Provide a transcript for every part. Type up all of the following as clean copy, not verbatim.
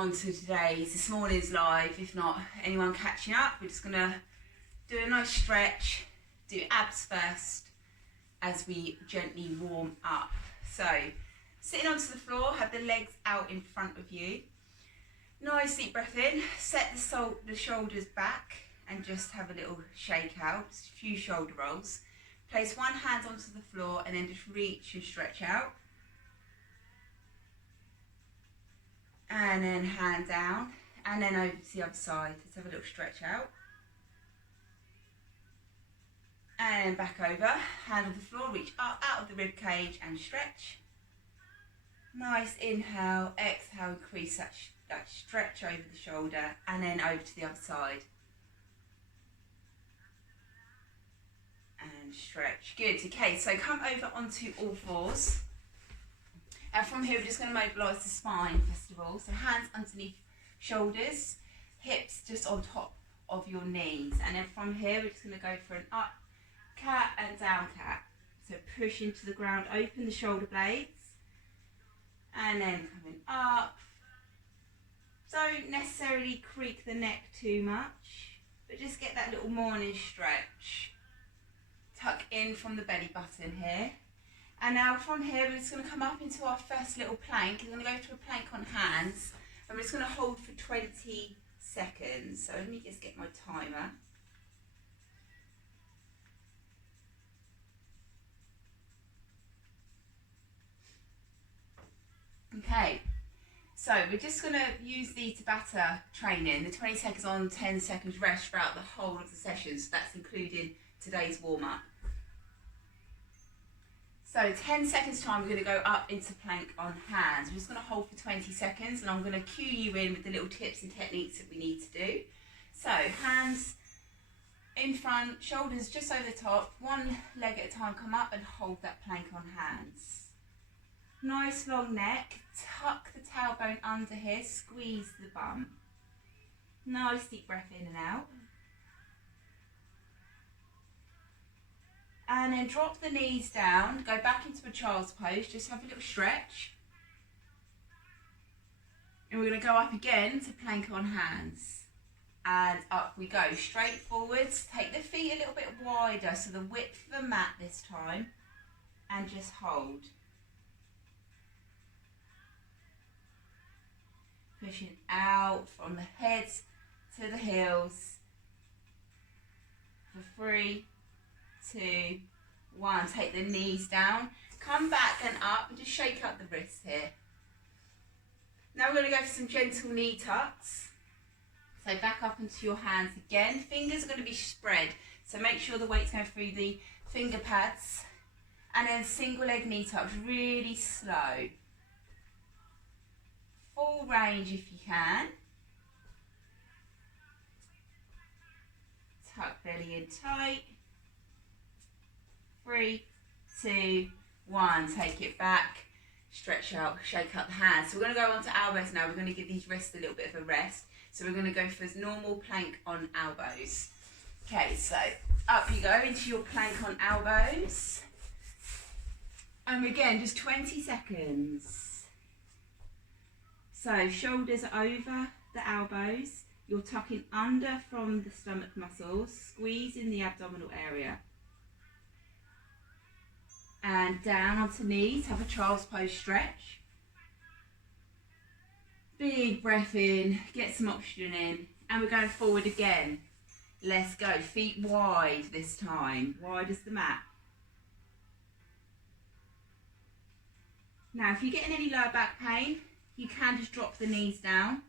onto this morning's live. If not anyone catching up, we're just gonna do a nice stretch, do abs first as we gently warm up. So sitting onto the floor, have the legs out in front of you. Nice deep breath in, set the shoulders back and just have a little shake out, just a few shoulder rolls. Place one hand onto the floor and then just reach and stretch out. And then hand down and then over to the other side. Let's have a little stretch out. And then back over, hand on the floor, reach up out of the rib cage and stretch. Nice inhale, exhale, increase that stretch over the shoulder and then over to the other side. And stretch, good. Okay, so come over onto all fours. And from here we're just going to mobilise the spine first of all. So hands underneath shoulders, hips just on top of your knees. And then from here we're just going to go for an up cat and down cat. So push into the ground, open the shoulder blades. And then coming up. Don't necessarily creak the neck too much, but just get that little morning stretch. Tuck in from the belly button here. And now from here we're just going to come up into our first little plank. We're going to go to a plank on hands and we're just going to hold for 20 seconds. So let me just get my timer. Okay, so we're just going to use the Tabata training, the 20 seconds on, 10 seconds rest throughout the whole of the session. So that's including today's warm-up. So 10 seconds time, we're going to go up into plank on hands. We're just going to hold for 20 seconds and I'm going to cue you in with the little tips and techniques that we need to do. So hands in front, shoulders just over the top, one leg at a time, come up and hold that plank on hands. Nice long neck, tuck the tailbone under here, squeeze the bum. Nice deep breath in and out. And then drop the knees down, go back into a child's pose, just have a little stretch. And we're going to go up again to plank on hands. And up we go, straight forwards, take the feet a little bit wider, so the width of the mat this time, and just hold. Pushing out from the head to the heels for 3, 2, 1. Take the knees down, come back and up and just shake up the wrists here. Now we're going to go for some gentle knee tucks. So back up into your hands again. Fingers are going to be spread, so make sure the weight's going through the finger pads. And then single leg knee tucks, really slow. Full range if you can. Tuck belly in tight. 3, 2, 1. Take it back. Stretch out, shake up the hands. So we're going to go on to elbows now. We're going to give these wrists a little bit of a rest. So we're going to go for normal plank on elbows. Okay, so up you go into your plank on elbows. And again, just 20 seconds. So shoulders are over the elbows, you're tucking under from the stomach muscles, squeezing the abdominal area. And down onto knees, have a child's pose stretch. Big breath in, get some oxygen in, and we're going forward again. Let's go, feet wide this time, wide as the mat. Now if you're getting any lower back pain, you can just drop the knees down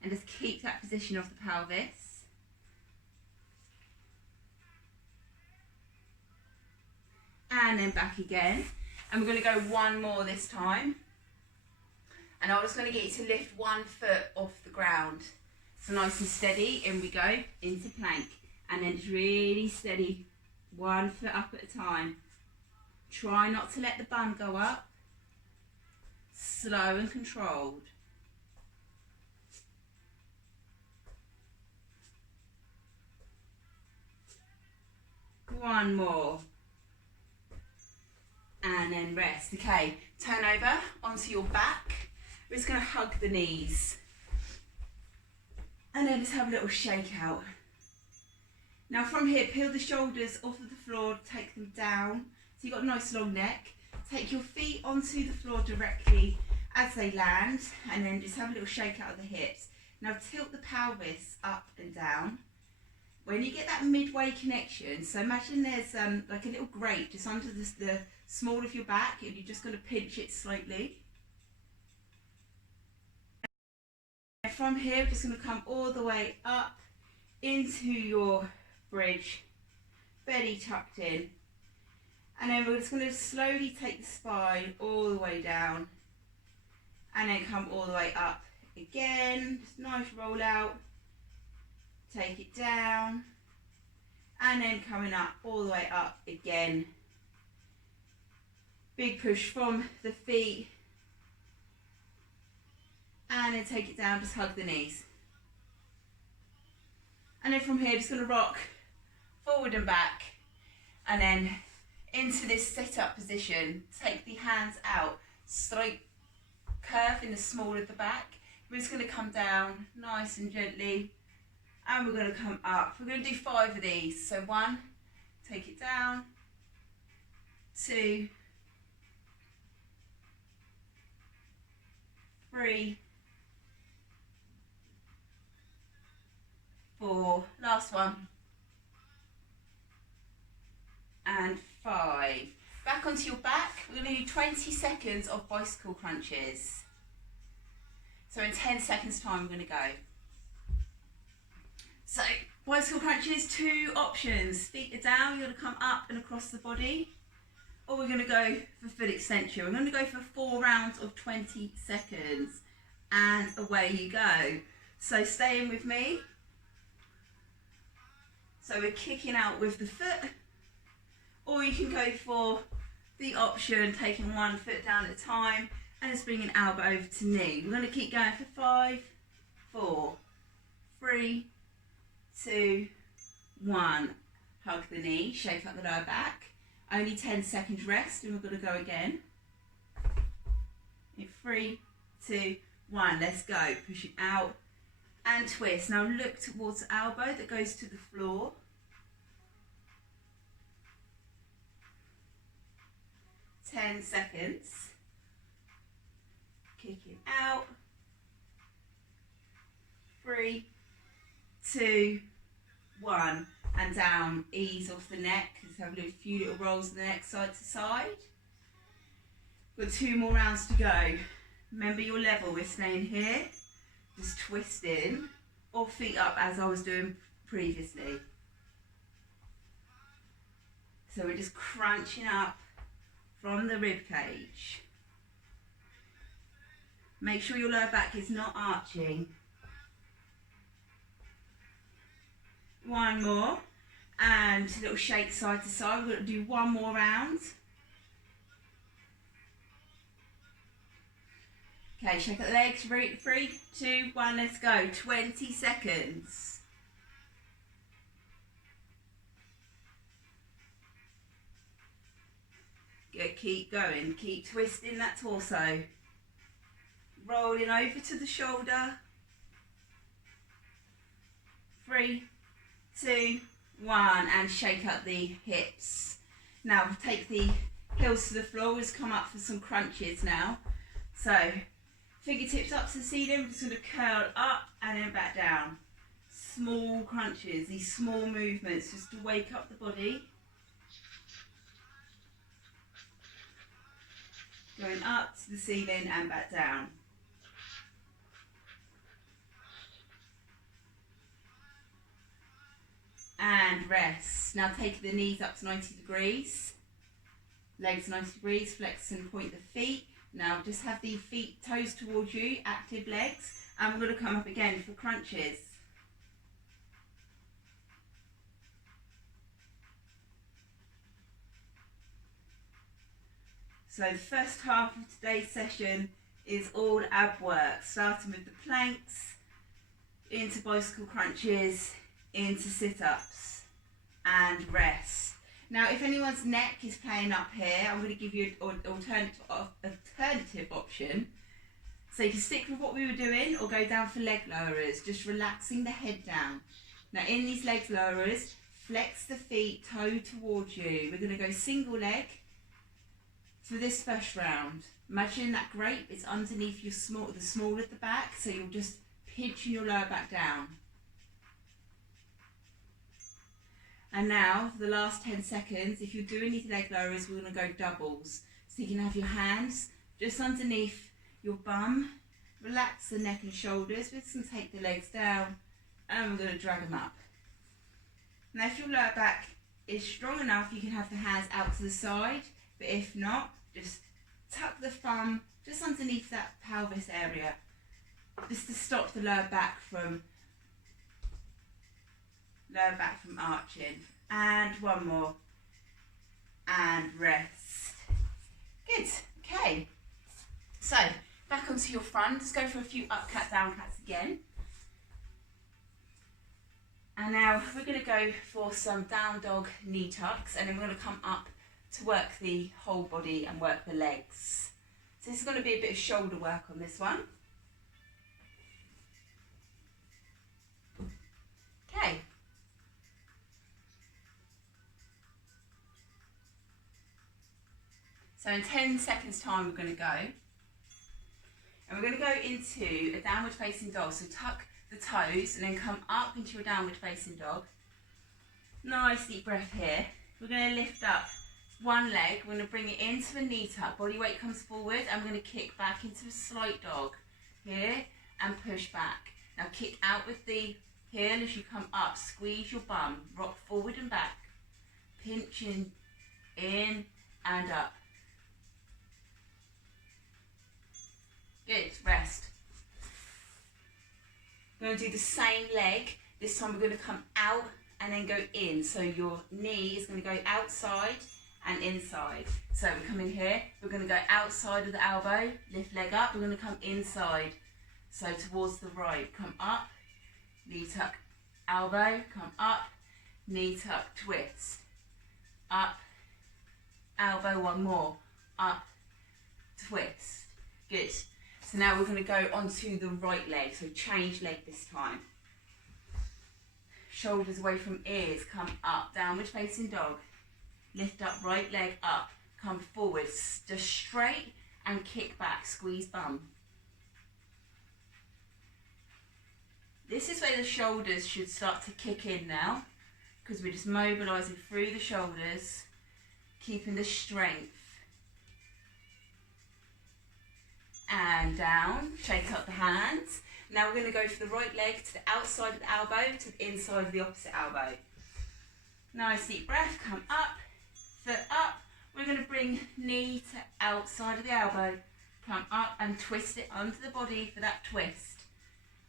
and just keep that position of the pelvis. And then back again. And we're going to go one more this time. And I'm just going to get you to lift one foot off the ground. So nice and steady, in we go, into plank. And then just really steady, one foot up at a time. Try not to let the bum go up. Slow and controlled. One more. And then rest. Okay, turn over onto your back. We're just going to hug the knees. And then just have a little shake out. Now from here, peel the shoulders off of the floor, take them down. So you've got a nice long neck. Take your feet onto the floor directly as they land, and then just have a little shake out of the hips. Now tilt the pelvis up and down. When you get that midway connection, so imagine there's like a little grate just under the small of your back, and you're just going to pinch it slightly. And from here, we're just going to come all the way up into your bridge, belly tucked in. And then we're just going to slowly take the spine all the way down, and then come all the way up again. Just nice roll out, take it down, and then coming up all the way up again. Big push from the feet, and then take it down, just hug the knees. And then from here, just going to rock forward and back, and then into this sit-up position. Take the hands out, straight curve in the small of the back. We're just going to come down nice and gently, and we're going to come up. We're going to do 5 of these. So 1, take it down, 2, 3, 4, last one, and 5. Back onto your back. We're going to do 20 seconds of bicycle crunches. So in 10 seconds time we're going to go. So bicycle crunches, 2 options. Feet are down, you're going to come up and across the body, or we're going to go for foot extension. We're going to go for 4 rounds of 20 seconds, and away you go. So stay in with me. So we're kicking out with the foot, or you can go for the option taking 1 foot down at a time and just bringing elbow over to knee. We're going to keep going for 5, 4, 3, 2, 1. Hug the knee, shake up the lower back. Only 10 seconds rest, and we're going to go again. In 3, 2, 1, let's go. Push it out and twist. Now look towards the elbow that goes to the floor. 10 seconds. Kicking out. 3, 2, 1, and down. Ease off the neck. Just have a few little rolls of the neck side to side. Got 2 more rounds to go. Remember your level. We're staying here, just twisting, or feet up as I was doing previously. So we're just crunching up from the rib cage. Make sure your lower back is not arching. 1 more, and a little shake side to side. We're going to do 1 more round. Okay, shake out the legs. 3, 2, 1, let's go. 20 seconds. Good, keep going. Keep twisting that torso. Rolling over to the shoulder. 3, 2, 1, and shake up the hips. Now take the heels to the floor. Let's come up for some crunches now. So fingertips up to the ceiling. We're just going to curl up and then back down. Small crunches, these small movements just to wake up the body. Going up to the ceiling and back down. And rest. Now take the knees up to 90 degrees. Legs 90 degrees, flex and point the feet. Now just have the feet, toes towards you, active legs. And we're going to come up again for crunches. So the first half of today's session is all ab work, starting with the planks, into bicycle crunches, into sit-ups, and rest. Now if anyone's neck is playing up here, I'm going to give you an alternative option. So you can stick with what we were doing or go down for leg lowerers, just relaxing the head down. Now in these leg lowerers, flex the feet toe towards you. We're going to go single leg for this first round. Imagine that grape is underneath your the small of the back, so you're just pinching your lower back down. And now, for the last 10 seconds, if you're doing these leg lowers, we're going to go doubles. So you can have your hands just underneath your bum, relax the neck and shoulders. We're just going to take the legs down and we're going to drag them up. Now if your lower back is strong enough, you can have the hands out to the side, but if not, just tuck the thumb just underneath that pelvis area, just to stop the lower back from arching. And one more, and rest. Good. Okay, so back onto your front. Let's go for a few up cat down cats again. And now we're going to go for some down dog knee tucks, and then we're going to come up to work the whole body and work the legs. So this is going to be a bit of shoulder work on this one. Okay. So in 10 seconds time we're going to go. And we're going to go into a downward facing dog. So tuck the toes and then come up into your downward facing dog. Nice deep breath here. We're going to lift up one leg, we're going to bring it into a knee tuck, body weight comes forward, and we're going to kick back into a slight dog here and push back. Now kick out with the heel as you come up, squeeze your bum, rock forward and back, pinching in and up. Good, rest. We're going to do the same leg. This time we're going to come out and then go in. So your knee is going to go outside and inside. So we come in here, we're going to go outside of the elbow, lift leg up, we're going to come inside. So towards the right, come up, knee tuck, elbow, come up, knee tuck, twist, up, elbow, one more, up, twist. Good. So now we're going to go onto the right leg, so change leg this time. Shoulders away from ears, come up, downward facing dog. Lift up, right leg up, come forward, just straight and kick back, squeeze bum. This is where the shoulders should start to kick in now, because we're just mobilising through the shoulders, keeping the strength. And down, shake up the hands. Now we're going to go for the right leg to the outside of the elbow, to the inside of the opposite elbow. Nice deep breath, come up, foot up. We're going to bring knee to outside of the elbow, come up and twist it under the body for that twist.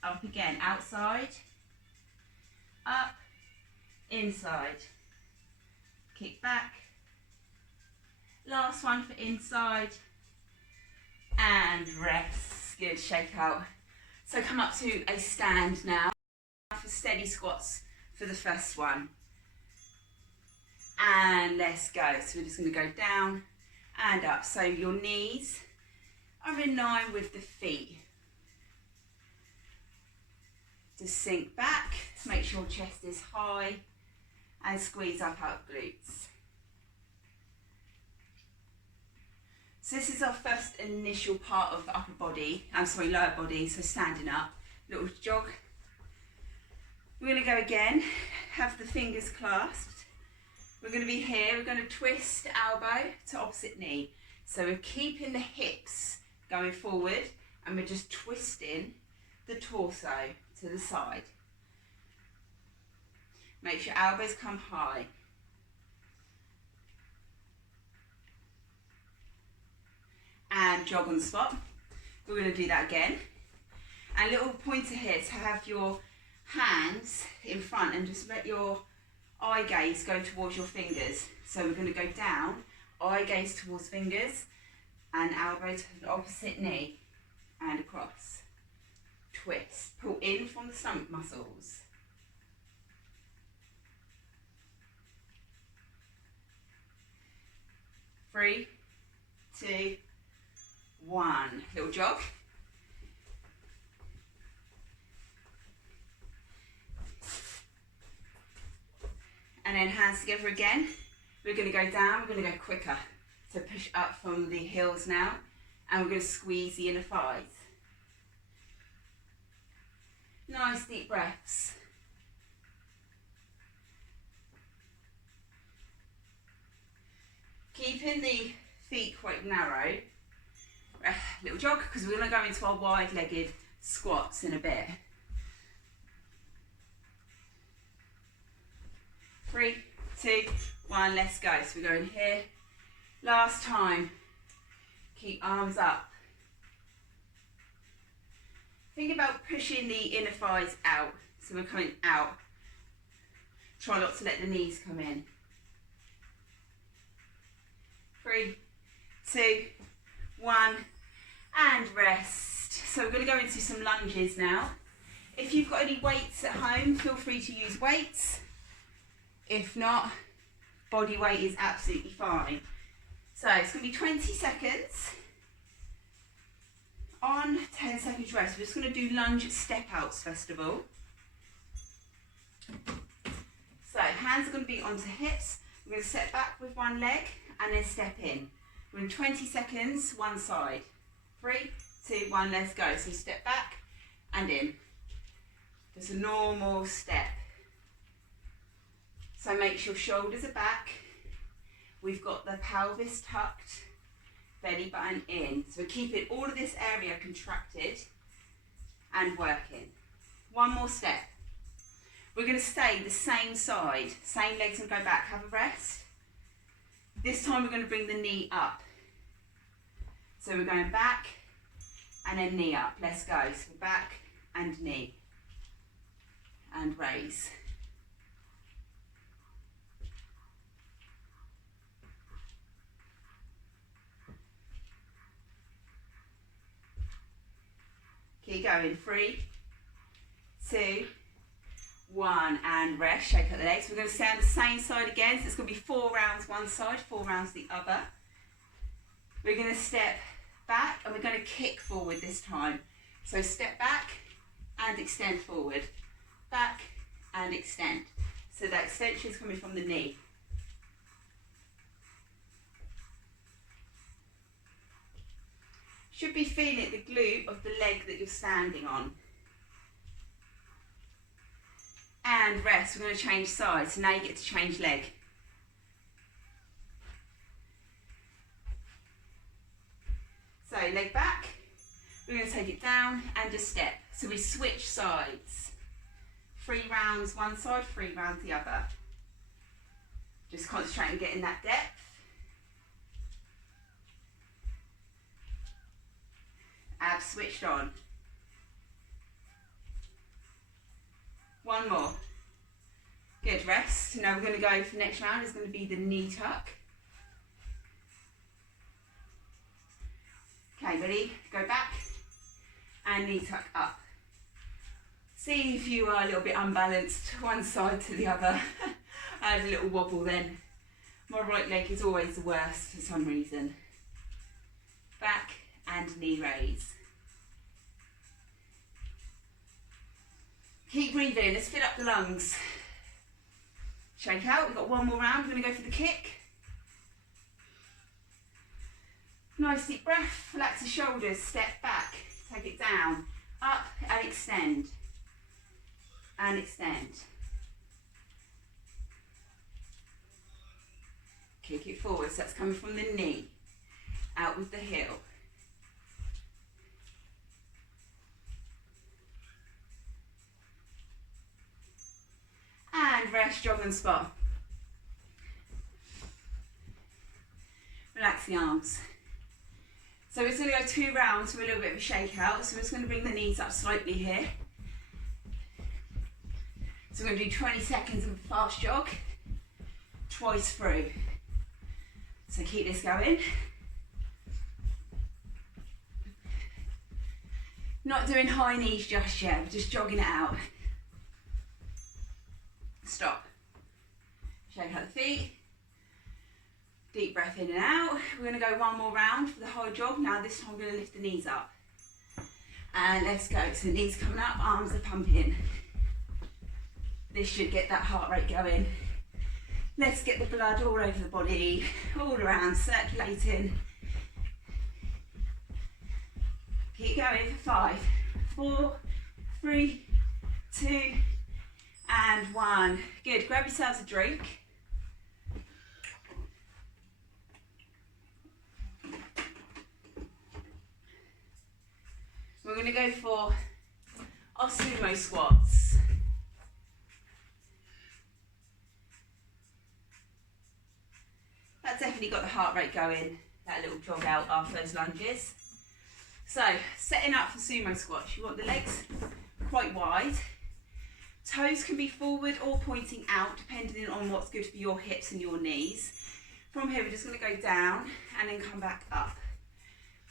Up again, outside, up, inside, kick back. Last one for inside, and rest. Good, shake out. So come up to a stand now for steady squats for the first one. And let's go. So we're just going to go down and up. So your knees are in line with the feet. Just sink back to make sure chest is high and squeeze up out glutes. So this is our first initial part of the upper body, lower body, so standing up, little jog. We're going to go again, have the fingers clasped. We're going to be here, we're going to twist elbow to opposite knee. So we're keeping the hips going forward and we're just twisting the torso to the side. Make sure elbows come high. And jog on the spot. We're going to do that again. And little pointer here to have your hands in front and just let your eye gaze go towards your fingers. So we're going to go down, eye gaze towards fingers, and elbow to the opposite knee, and across. Twist, pull in from the stomach muscles. Three, two, one. Little jog. And then hands together again. We're going to go down, we're going to go quicker. So push up from the heels now, and we're going to squeeze the inner thighs. Nice deep breaths. Keeping the feet quite narrow. Little jog, because we're going to go into our wide-legged squats in a bit. 3, 2, 1, let's go. So we're going here. Last time. Keep arms up. Think about pushing the inner thighs out. So we're coming out. Try not to let the knees come in. 3, 2, 1, and rest. So we're going to go into some lunges now. If you've got any weights at home, feel free to use weights. If not, body weight is absolutely fine. So it's going to be 20 seconds on, 10 seconds rest. We're just going to do lunge step outs first of all. So hands are going to be onto hips. We're going to step back with one leg and then step in. We're in 20 seconds, one side. 3, 2, 1, let's go. So step back and in. Just a normal step. So make sure shoulders are back. We've got the pelvis tucked, belly button in. So we're keeping all of this area contracted and working. One more step. We're going to stay the same side, same legs and go back. Have a rest. This time we're going to bring the knee up. So we're going back and then knee up. Let's go. So back and knee and raise. Keep going. 3, 2, 1, and rest. Shake out the legs. We're going to stay on the same side again. So it's going to be 4 rounds one side, 4 rounds the other. We're going to step back and we're going to kick forward this time. So step back and extend forward. Back and extend. So that extension is coming from the knee. Should be feeling the glute of the leg that you're standing on. And rest. We're going to change sides. So now you get to change leg. So leg back. We're going to take it down and just step. So we switch sides. 3 rounds one side, 3 rounds the other. Just concentrate on getting that depth. Abs switched on. 1 more. Good, rest. Now we're going to go for the next round. It's going to be the knee tuck. Okay, ready? Go back and knee tuck up. See if you are a little bit unbalanced one side to the other. I had a little wobble then. My right leg is always the worst for some reason. Back and knee raise. Keep breathing, let's fill up the lungs. Shake out, we've got 1 more round, we're going to go for the kick. Nice deep breath, relax the shoulders, step back, take it down, up and extend. And extend. Kick it forward, so that's coming from the knee, out with the heel. And rest, jog and spot. Relax the arms. So it's going to go 2 rounds with a little bit of a shake out. So we're just going to bring the knees up slightly here. So we're going to do 20 seconds of a fast jog, twice through. So keep this going. Not doing high knees just yet, just jogging it out. Stop. Shake out the feet. Deep breath in and out. We're going to go 1 more round for the whole jog. Now this time we're going to lift the knees up. And let's go. So the knees coming up, arms are pumping. This should get that heart rate going. Let's get the blood all over the body, all around, circulating. Keep going for 5, 4, 3, 2, and 1. Good, grab yourselves a drink. We're going to go for our sumo squats. That's definitely got the heart rate going, that little jog out after those lunges. So, setting up for sumo squats, you want the legs quite wide. Toes can be forward or pointing out, depending on what's good for your hips and your knees. From here, we're just going to go down and then come back up.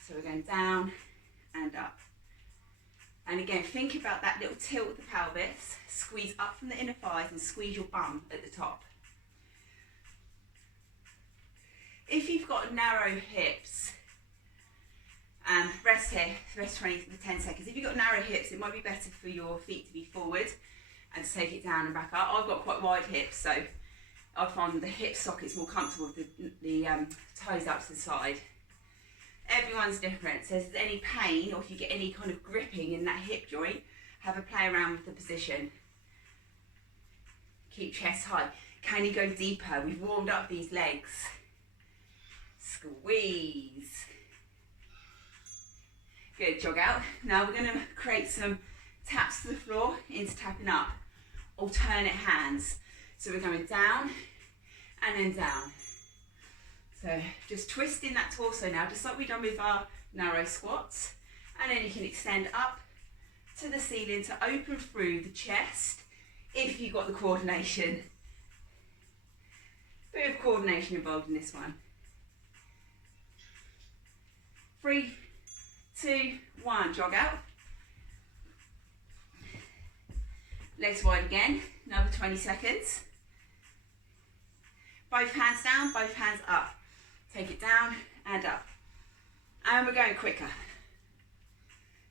So we're going down and up. And again, think about that little tilt of the pelvis. Squeeze up from the inner thighs and squeeze your bum at the top. If you've got narrow hips, rest here, rest 10 seconds. If you've got narrow hips, it might be better for your feet to be forward and to take it down and back up. I've got quite wide hips, so I find the hip sockets more comfortable with the toes out to the side. Everyone's different, so if there's any pain or if you get any kind of gripping in that hip joint, have a play around with the position. Keep chest high. Can you go deeper? We've warmed up these legs. Squeeze. Good, jog out. Now we're going to create some taps to the floor into tapping up. Alternate hands. So we're going down and then down. So just twisting that torso now, just like we've done with our narrow squats. And then you can extend up to the ceiling to open through the chest if you've got the coordination. Bit of coordination involved in this one. 3, 2, 1, jog out. Legs wide again, another 20 seconds. Both hands down, both hands up. Take it down and up. And we're going quicker.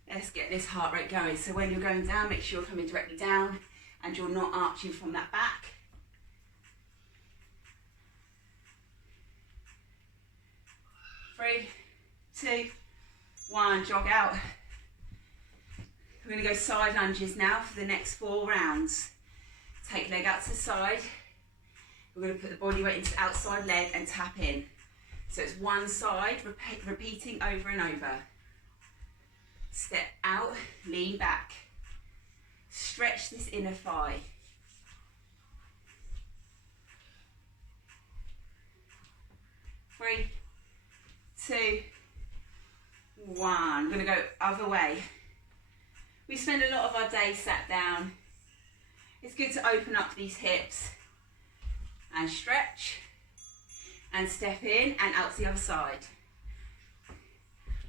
Let's get this heart rate going. So when you're going down, make sure you're coming directly down and you're not arching from that back. 3, 2, 1, jog out. We're going to go side lunges now for the next 4 rounds. Take leg out to the side. We're going to put the body weight into the outside leg and tap in. So it's one side, repeating over and over. Step out, lean back. Stretch this inner thigh. 3, 2, 1. We're going to go other way. We spend a lot of our day sat down. It's good to open up these hips and stretch and step in and out to the other side.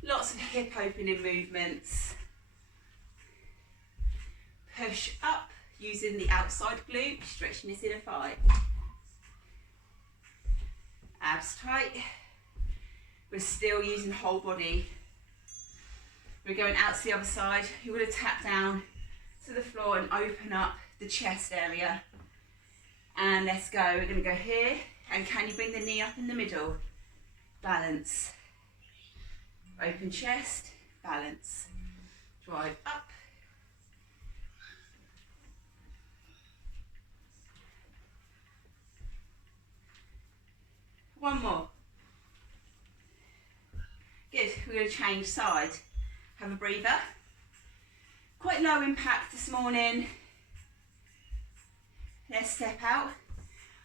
Lots of hip opening movements. Push up using the outside glute, stretching this inner thigh. Abs tight. We're still using whole body. We're going out to the other side. You're going to tap down to the floor and open up the chest area. And let's go. We're going to go here. And can you bring the knee up in the middle? Balance. Open chest, balance. Drive up. One more. Good. We're going to change side. Have a breather. Quite low impact this morning. Let's step out.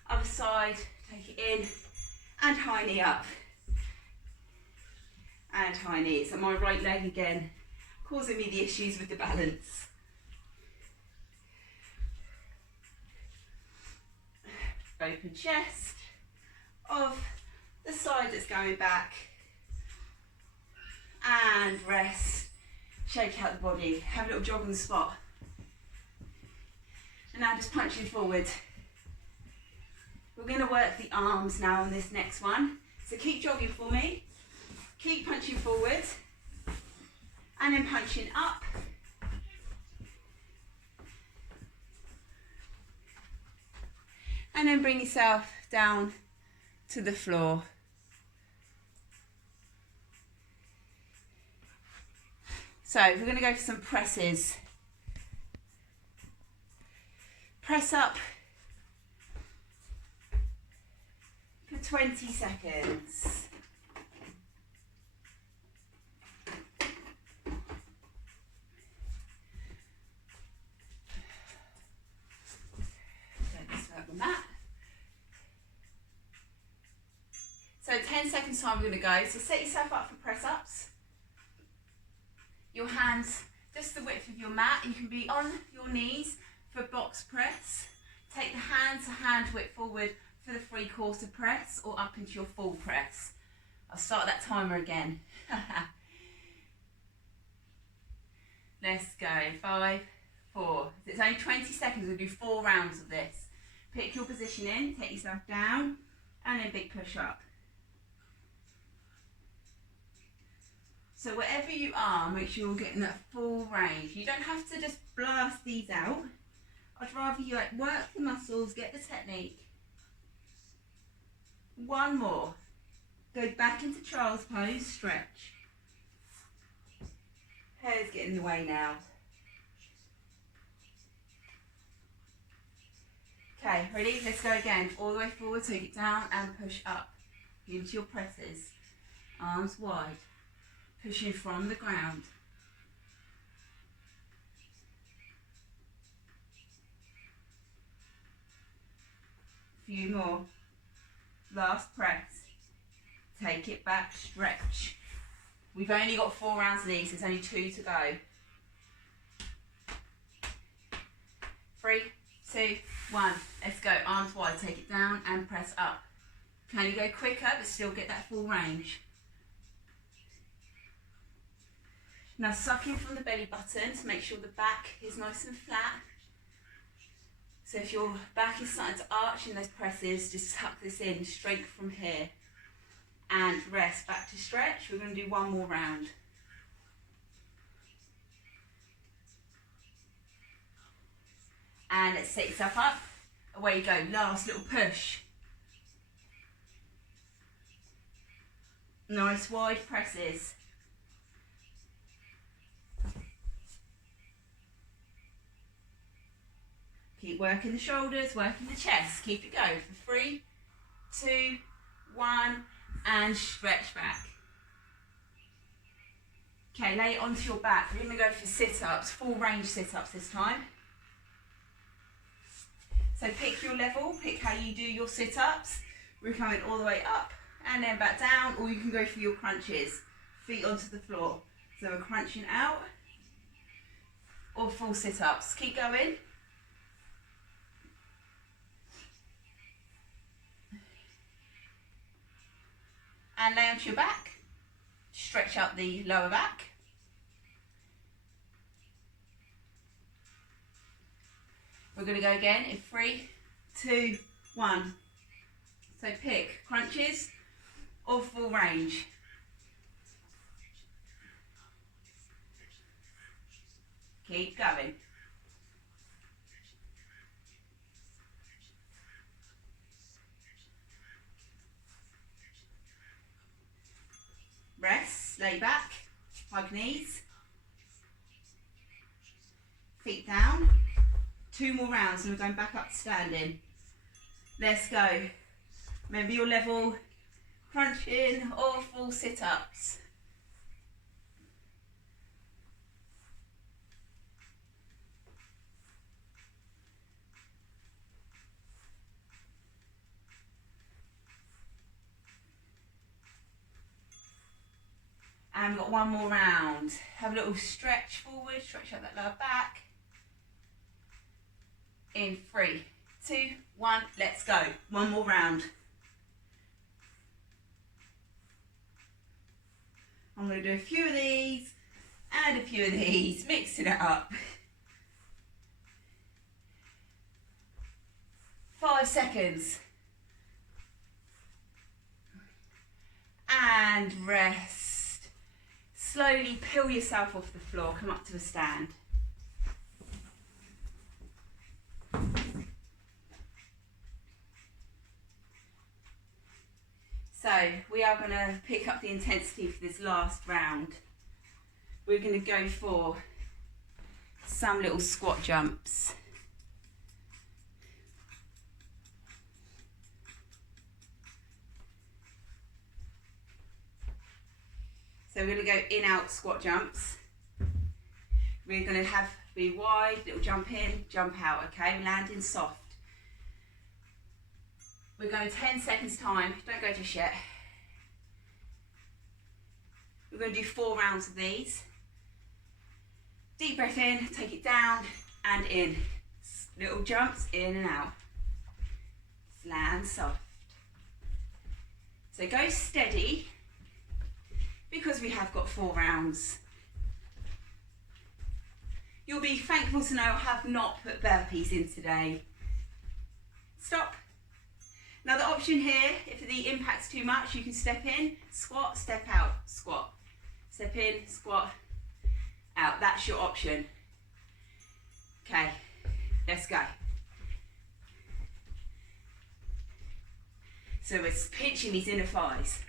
Other side. Take it in and high knee up and high knee. So my right leg again causing me the issues with the balance. Open chest of the side that's going back and rest. Shake out the body. Have a little jog on the spot. And now just punching forward. We're going to work the arms now on this next one. So keep jogging for me. Keep punching forward. And then punching up. And then bring yourself down to the floor. So we're going to go for some presses. Press up for 20 seconds. So 10 seconds time we're going to go. So set yourself up for press ups. Your hands just the width of your mat. You can be on your knees for box press. Take the hand to hand width forward for the 3/4 press or up into your full press. I'll start that timer again. Let's go. 5, 4. It's only 20 seconds. We'll do 4 rounds of this. Pick your position in, take yourself down, and then big push up. So wherever you are, make sure you're getting that full range. You don't have to just blast these out. I'd rather you work the muscles, get the technique. One more. Go back into child's pose, stretch. Hair's getting in the way now. Okay, ready? Let's go again. All the way forward, take it down and push up into your presses. Arms wide. Pushing from the ground. Few more. Last press. Take it back, stretch. We've only got 4 rounds of these, there's only 2 to go. 3, 2, 1. Let's go. Arms wide, take it down and press up. Can you go quicker but still get that full range? Now suck in from the belly button to make sure the back is nice and flat. So if your back is starting to arch in those presses, just tuck this in straight from here. And rest, back to stretch. We're going to do 1 more round. And let's set yourself up. Away you go, last little push. Nice wide presses. Keep working the shoulders, working the chest. Keep it going for 3, 2, 1, and stretch back. Okay, lay it onto your back. We're going to go for sit-ups, full range sit-ups this time. So pick your level, pick how you do your sit-ups. We're coming all the way up and then back down, or you can go for your crunches, feet onto the floor. So we're crunching out, or full sit-ups. Keep going. And lay onto your back, stretch out the lower back. We're going to go again in 3, 2, 1. So pick crunches or full range. Keep going. Rest, lay back, hug knees, feet down. 2 more rounds and we're going back up to standing. Let's go. Remember your level, crunching or full sit-ups. And we've got 1 more round. Have a little stretch forward, stretch out that lower back. In 3, 2, 1, let's go. 1 more round. I'm going to do a few of these and a few of these, mixing it up. 5 seconds. And rest. Slowly peel yourself off the floor, come up to a stand. So we are going to pick up the intensity for this last round. We're going to go for some little squat jumps. So we're going to go in-out squat jumps. We're going to be wide, little jump in, jump out, okay? Landing soft. We're going 10 seconds time, don't go just yet. We're going to do 4 rounds of these. Deep breath in, take it down and in. Little jumps in and out. Land soft. So go steady, because we have got 4 rounds. You'll be thankful to know I have not put burpees in today. Stop. Now the option here, if the impact's too much, you can step in, squat, step out, squat. Step in, squat, out. That's your option. Okay, let's go. So we're pinching these inner thighs.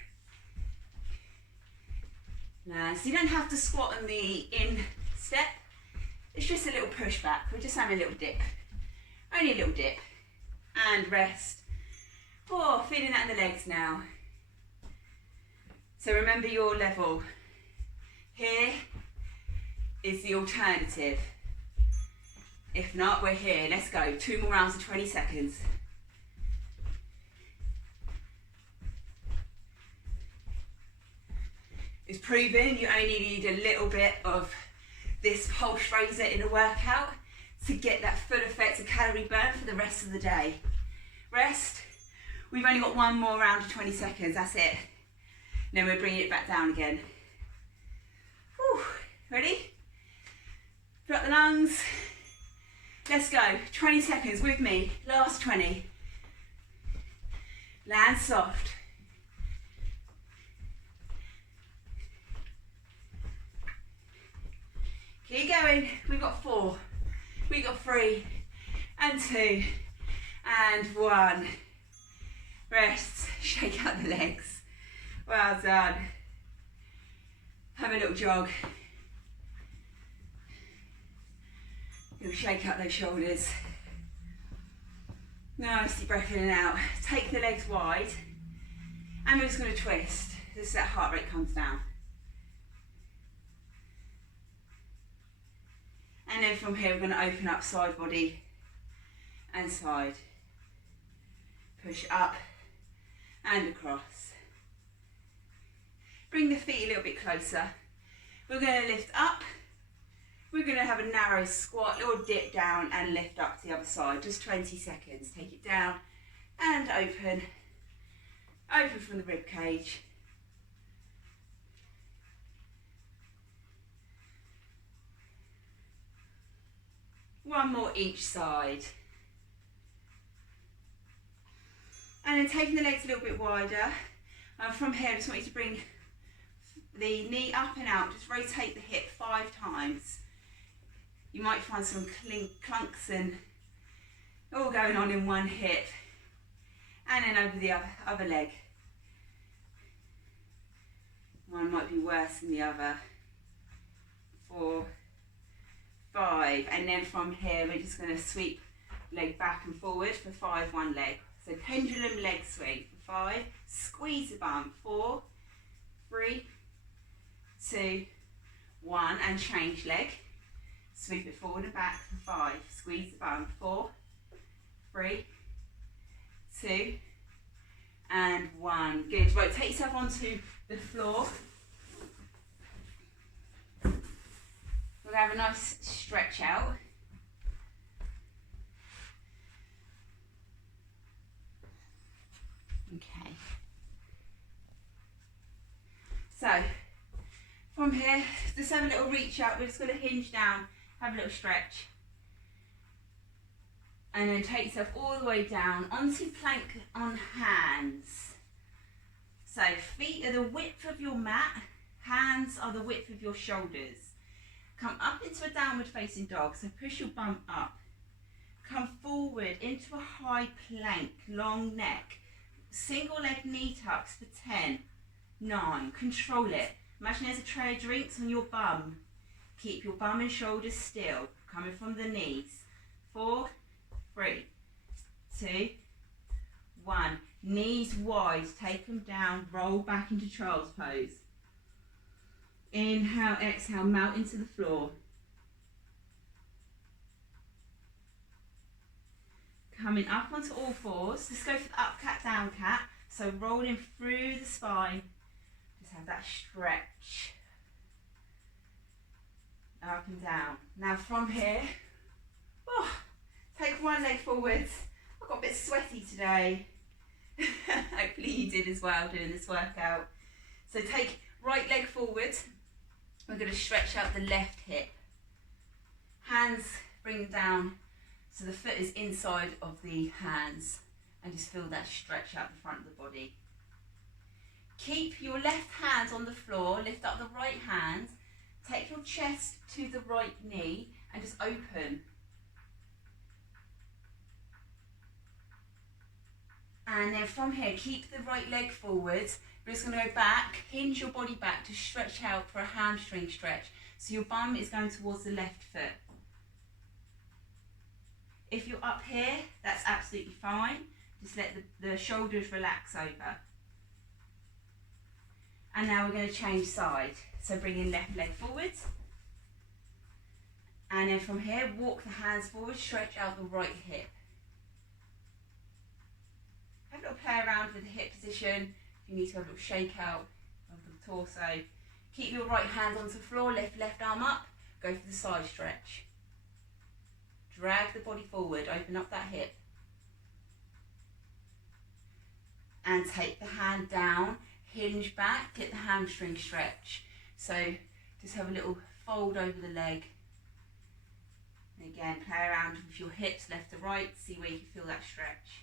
Now, so you don't have to squat on the in step. It's just a little push back. We're just having a little dip. Only a little dip. And rest. Oh, feeling that in the legs now. So remember your level. Here is the alternative. If not, we're here. Let's go. 2 more rounds of 20 seconds. It's proven you only need a little bit of this pulse raiser in a workout to get that full effect of calorie burn for the rest of the day. Rest. We've only got 1 more round of 20 seconds, that's it. Then we're bringing it back down again. Whew. Ready? Fill up the lungs. Let's go. 20 seconds with me. Last 20. Land soft. Keep going. We've got 4. We've got 3 and 2 and 1. Rest. Shake out the legs. Well done. Have a little jog. You'll shake out those shoulders. Nice deep breath in and out. Take the legs wide. And we're just going to twist. Just so that heart rate comes down. And then from here we're going to open up side body and side. Push up and across. Bring the feet a little bit closer. We're going to lift up. We're going to have a narrow squat, little dip down and lift up to the other side. Just 20 seconds. Take it down and open. Open from the rib cage. One more each side. And then taking the legs a little bit wider. From here, I just want you to bring the knee up and out. Just rotate the hip 5 times. You might find some clunks and all going on in one hip. And then over the other leg. One might be worse than the other. 4, 5, and then from here we're just going to sweep leg back and forward for 5, 1 leg. So pendulum leg swing for 5, squeeze the bum, 4, 3, 2, 1, and change leg. Sweep it forward and back for 5, squeeze the bum, 4, 3, 2, and 1. Good. Right, take yourself onto the floor. We're going to have a nice stretch out. Okay. So, from here, just have a little reach out. We're just going to hinge down, have a little stretch. And then take yourself all the way down onto plank on hands. So, feet are the width of your mat, hands are the width of your shoulders. Come up into a downward facing dog, so push your bum up. Come forward into a high plank, long neck. single leg knee tucks for 10, 9, control it. Imagine there's a tray of drinks on your bum. Keep your bum and shoulders still, coming from the knees. 4, 3, 2, 1. Knees wide, take them down, roll back into child's pose. Inhale, exhale, melt into the floor. Coming up onto all fours. Let's go for the up cat, down cat. So rolling through the spine. Just have that stretch. Up and down. Now from here, take one leg forward. I got a bit sweaty today. Hopefully you did as well doing this workout. So take right leg forward. We're going to stretch out the left hip. Hands bring them down so the foot is inside of the hands, and just feel that stretch out the front of the body. Keep your left hand on the floor, lift up the right hand, take your chest to the right knee and just open. And then from here, keep the right leg forward. We're just going to go back, hinge your body back to stretch out for a hamstring stretch. So your bum is going towards the left foot. If you're up here, that's absolutely fine. Just let the shoulders relax over. And now we're going to change side. So bring in left leg forward. And then from here, walk the hands forward, stretch out the right hip. Have a little play around with the hip position. If you need to have a little shake out of the torso. Keep your right hand onto the floor, lift left arm up, go for the side stretch. Drag the body forward, open up that hip. And take the hand down, hinge back, get the hamstring stretch. So just have a little fold over the leg. And again, play around with your hips left to right, see where you can feel that stretch.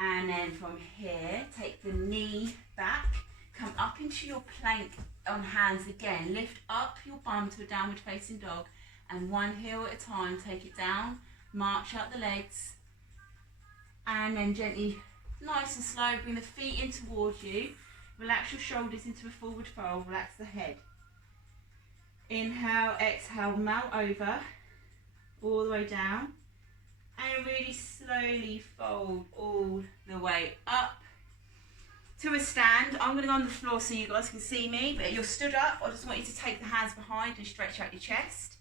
And then from here, take the knee back, come up into your plank on hands again. Lift up your bum to a downward facing dog, and one heel at a time, take it down, march out the legs, and then gently, nice and slow, bring the feet in towards you. Relax your shoulders into a forward fold, relax the head. Inhale, exhale, melt over, all the way down. And really slowly fold all the way up to a stand. I'm going to go on the floor so you guys can see me, but you're stood up. I just want you to take the hands behind and stretch out your chest.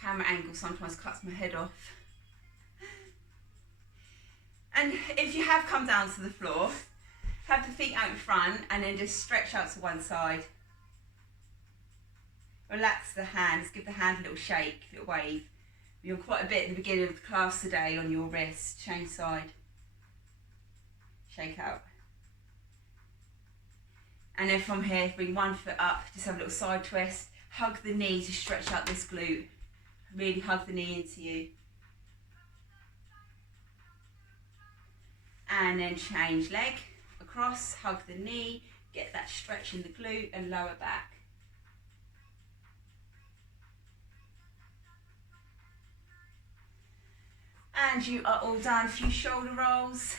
Camera angle sometimes cuts my head off. And if you have come down to the floor, have the feet out in front and then just stretch out to one side. Relax the hands, give the hand a little shake, a little wave. You're quite a bit at the beginning of the class today on your wrist. Change side. Shake out. And then from here, bring one foot up, just have a little side twist. Hug the knee to stretch out this glute. Really hug the knee into you. And then change leg across, hug the knee, get that stretch in the glute and lower back. And you are all done. A few shoulder rolls.